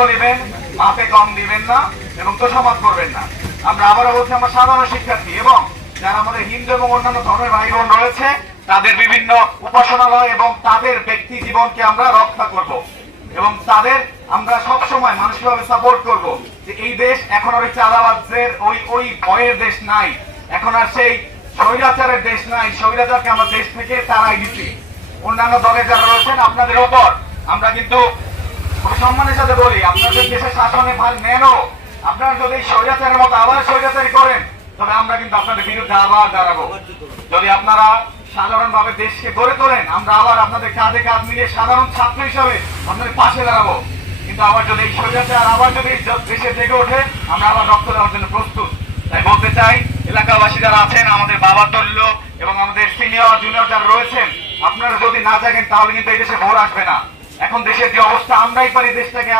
মূল্য দিবেন, মাপে কম দিবেন না এবং তোষামত করবেন না। আমরা আবারও বলছি, আমরা সাধারণ শিক্ষার্থী এবং যারা আমাদের হিন্দু এবং অন্যান্য ধর্মের ভাই বোন রয়েছে তাদের বিভিন্ন উপাসনালয় এবং তাদের ব্যক্তি জীবনকে আমরা রক্ষা করব এবং তাদের আমরা সব সময় মানসিকভাবে সাপোর্ট করব যে এই দেশ এখন আর ওই চাঁদাবাজদের ওই ভয়ের দেশ নাই, এখন আর সেই স্বৈরাচারের দেশ নাই। স্বৈরাচারকে আমরা দেশ থেকে তাড়াই দিচ্ছি। অন্যান্য দলে যারা রয়েছেন আপনাদের ওপর আমরা কিন্তু সম্মানের সাথে বলি, আপনাদের দেশের শাসনে ভার নেনও, আপনারা যদি স্বৈরাচারের মতো আবার স্বৈরাচারী করেন তবে আমরা কিন্তু আপনাদের বিরুদ্ধে আবার দাঁড়াবো। যদি আপনারা সাধারণভাবে দেশকে গড়ে তোলেন আমরা আবার আপনাদের কাঁধে কাঁধ মিলিয়ে সাধারণ ছাত্র হিসাবে আপনাদের পাশে দাঁড়াবো। কিন্তু আবার যদি এই স্বৈরাচার আবার যদি দেশে জেগে ওঠে আমরা আবার রক্ত দেওয়ার জন্য প্রস্তুত। তাই বলতে চাই, এলাকাবাসী যারা আছেন, আমাদের বাবা তুল্য এবং আমাদের সিনিয়র জুনিয়র যারা রয়েছেন, আপনারা যদি না জাগেন তাহলে কিন্তু এই দেশে ভোর আসবে না। এখন দেশের যে অবস্থা, আমরাই পারি দেশটাকে